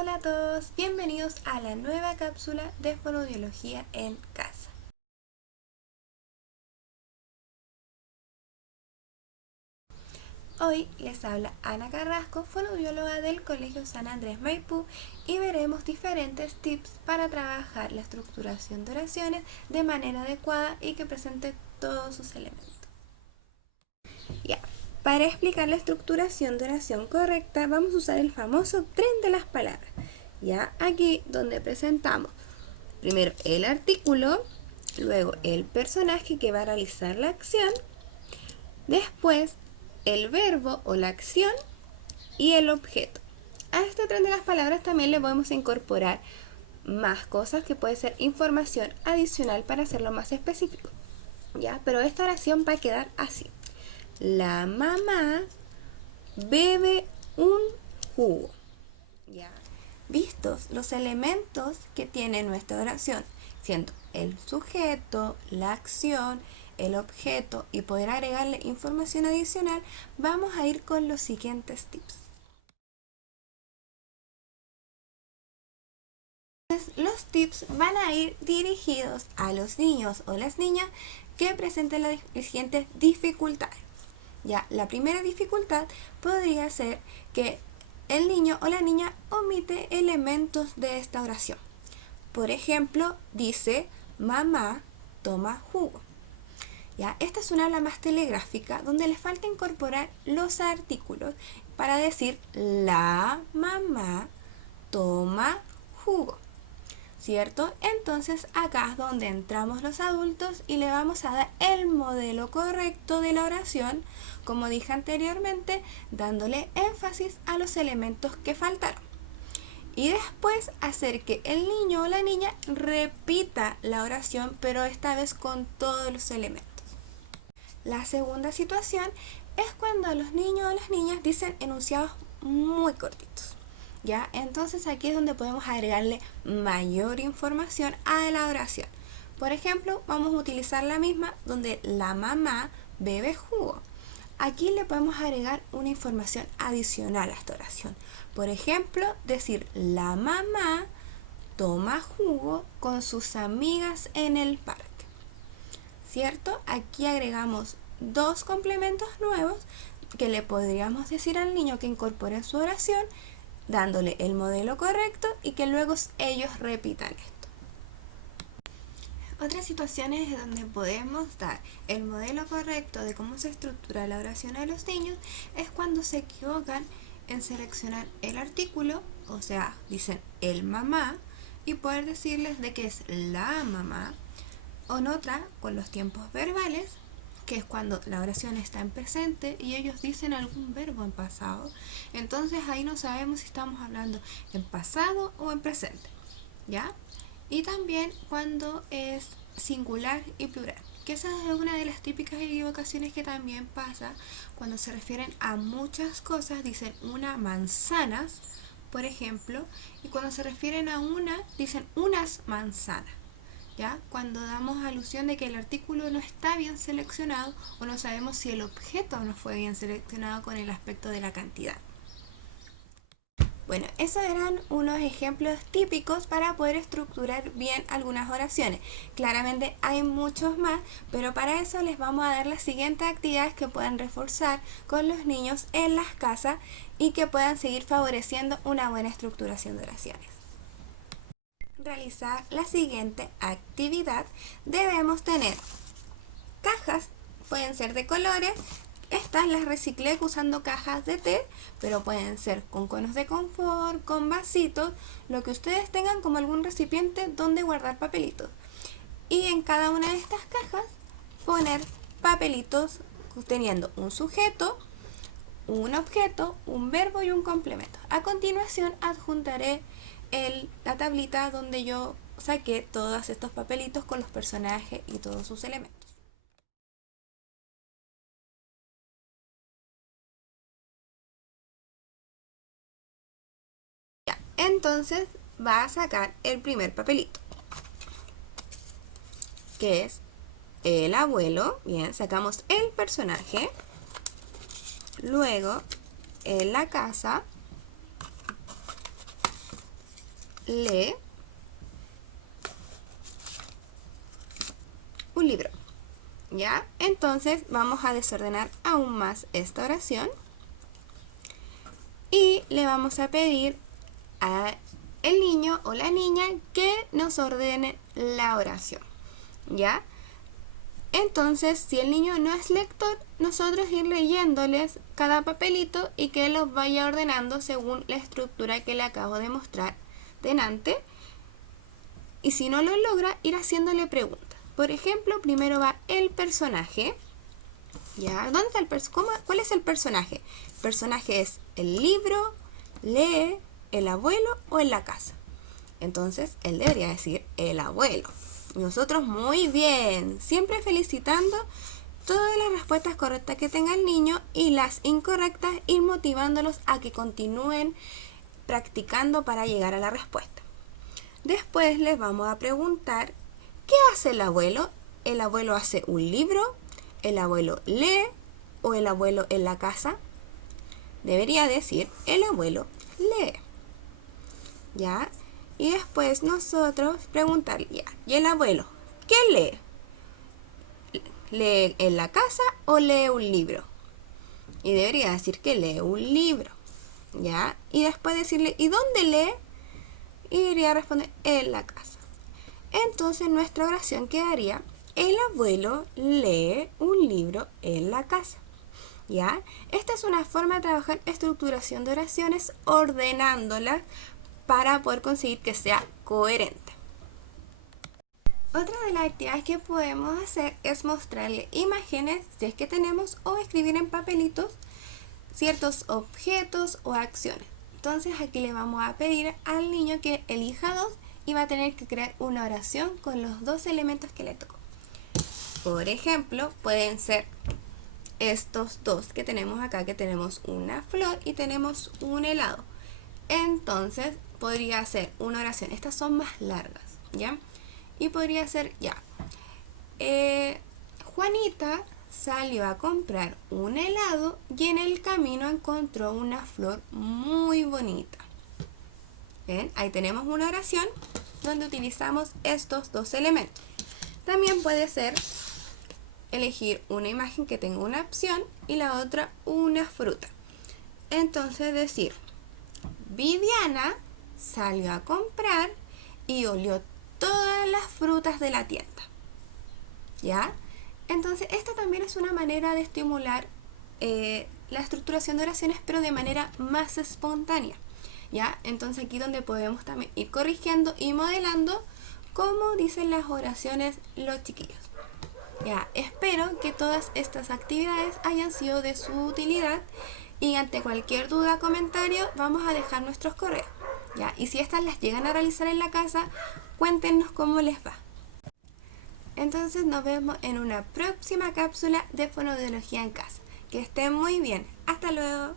Hola a todos, bienvenidos a la nueva cápsula de fonoaudiología en casa. Hoy les habla Ana Carrasco, fonoaudióloga del Colegio San Andrés Maipú, y veremos diferentes tips para trabajar la estructuración de oraciones de manera adecuada y que presente todos sus elementos. Para explicar la estructuración de oración correcta vamos a usar el famoso tren de las palabras. Aquí donde presentamos primero el artículo, luego el personaje que va a realizar la acción, después el verbo o la acción y el objeto. A este tren de las palabras también le podemos incorporar más cosas que puede ser información adicional para hacerlo más específico. Pero esta oración va a quedar así. La mamá bebe un jugo. Vistos los elementos que tiene nuestra oración, siendo el sujeto, la acción, el objeto y poder agregarle información adicional, vamos a ir con los siguientes tips. Los tips van a ir dirigidos a los niños o las niñas que presenten las siguientes dificultades. La primera dificultad podría ser que el niño o la niña omite elementos de esta oración. Por ejemplo, dice mamá toma jugo. Esta es una habla más telegráfica donde le falta incorporar los artículos para decir la mamá toma jugo, ¿cierto? Entonces acá es donde entramos los adultos y le vamos a dar el modelo correcto de la oración, como dije anteriormente, dándole énfasis a los elementos que faltaron. Y después hacer que el niño o la niña repita la oración, pero esta vez con todos los elementos. La segunda situación es cuando los niños o las niñas dicen enunciados muy cortitos. Entonces aquí es donde podemos agregarle mayor información a la oración. Por ejemplo, vamos a utilizar la misma donde la mamá bebe jugo. Aquí le podemos agregar una información adicional a esta oración. Por ejemplo, decir la mamá toma jugo con sus amigas en el parque. ¿Cierto? Aquí agregamos dos complementos nuevos que le podríamos decir al niño que incorpore en su oración, dándole el modelo correcto y que luego ellos repitan esto. Otras situaciones donde podemos dar el modelo correcto de cómo se estructura la oración a los niños es cuando se equivocan en seleccionar el artículo, o sea, dicen el mamá, y poder decirles de que es la mamá, o en otra, con los tiempos verbales, que es cuando la oración está en presente y ellos dicen algún verbo en pasado. Entonces ahí no sabemos si estamos hablando en pasado o en presente. Y también cuando es singular y plural, que esa es una de las típicas equivocaciones que también pasa cuando se refieren a muchas cosas, dicen una manzanas, por ejemplo, y cuando se refieren a una, dicen unas manzanas. Cuando damos alusión de que el artículo no está bien seleccionado o no sabemos si el objeto no fue bien seleccionado con el aspecto de la cantidad. Bueno, esos eran unos ejemplos típicos para poder estructurar bien algunas oraciones. Claramente hay muchos más, pero para eso les vamos a dar las siguientes actividades que puedan reforzar con los niños en las casas y que puedan seguir favoreciendo una buena estructuración de oraciones. Realizar la siguiente actividad, debemos tener cajas, pueden ser de colores. Estas las reciclé usando cajas de té, pero pueden ser con conos de confort, con vasitos, lo que ustedes tengan como algún recipiente donde guardar papelitos. Y en cada una de estas cajas poner papelitos teniendo un sujeto, un objeto, un verbo y un complemento. A continuación adjuntaré la tablita donde yo saqué todos estos papelitos con los personajes y todos sus elementos. Entonces va a sacar el primer papelito, que es el abuelo. Bien, sacamos el personaje, luego en la casa, lee un libro. ¿Ya? Entonces vamos a desordenar aún más esta oración y le vamos a pedir a el niño o la niña que nos ordene la oración. ¿Ya? Entonces, si el niño no es lector, nosotros ir leyéndoles cada papelito y que los vaya ordenando según la estructura que le acabo de mostrar delante. Y si no lo logra, ir haciéndole preguntas. Por ejemplo, primero va el personaje. ¿Ya? ¿Dónde está ¿Cuál es el personaje? El personaje es el libro, lee, el abuelo o en la casa. Entonces, él debería decir el abuelo. Nosotros muy bien, siempre felicitando todas las respuestas correctas que tenga el niño y las incorrectas ir motivándolos a que continúen practicando para llegar a la respuesta. Después les vamos a preguntar, ¿qué hace el abuelo? ¿El abuelo hace un libro? ¿El abuelo lee? ¿O el abuelo en la casa? Debería decir, el abuelo lee. ¿Ya? Y después nosotros preguntarle, ya, ¿y el abuelo qué lee? ¿Lee en la casa o lee un libro? Y debería decir que lee un libro, ¿ya? Y después decirle, ¿y dónde lee? Y debería responder, en la casa. Entonces nuestra oración quedaría, el abuelo lee un libro en la casa, ¿ya? Esta es una forma de trabajar estructuración de oraciones ordenándolas para poder conseguir que sea coherente. Otra de las actividades que podemos hacer es mostrarle imágenes, si es que tenemos, o escribir en papelitos ciertos objetos o acciones. Entonces aquí le vamos a pedir al niño que elija dos y va a tener que crear una oración con los dos elementos que le tocó. Por ejemplo, pueden ser estos dos que tenemos acá, que tenemos una flor y tenemos un helado. Entonces podría ser una oración, estas son más largas, ¿ya? Y podría ser, ya, Juanita salió a comprar un helado y en el camino encontró una flor muy bonita. ¿Ven? Ahí tenemos una oración donde utilizamos estos dos elementos. También puede ser elegir una imagen que tenga una opción y la otra una fruta. Entonces decir, Viviana salió a comprar y olió todas las frutas de la tienda. ¿Ya? Entonces, esta también es una manera de estimular la estructuración de oraciones, pero de manera más espontánea. ¿Ya? Entonces, aquí donde podemos también ir corrigiendo y modelando cómo dicen las oraciones los chiquillos. ¿Ya? Espero que todas estas actividades hayan sido de su utilidad. Y ante cualquier duda o comentario vamos a dejar nuestros correos, ¿ya? Y si estas las llegan a realizar en la casa, cuéntenos cómo les va. Entonces nos vemos en una próxima cápsula de fonoaudiología en casa. Que estén muy bien. Hasta luego.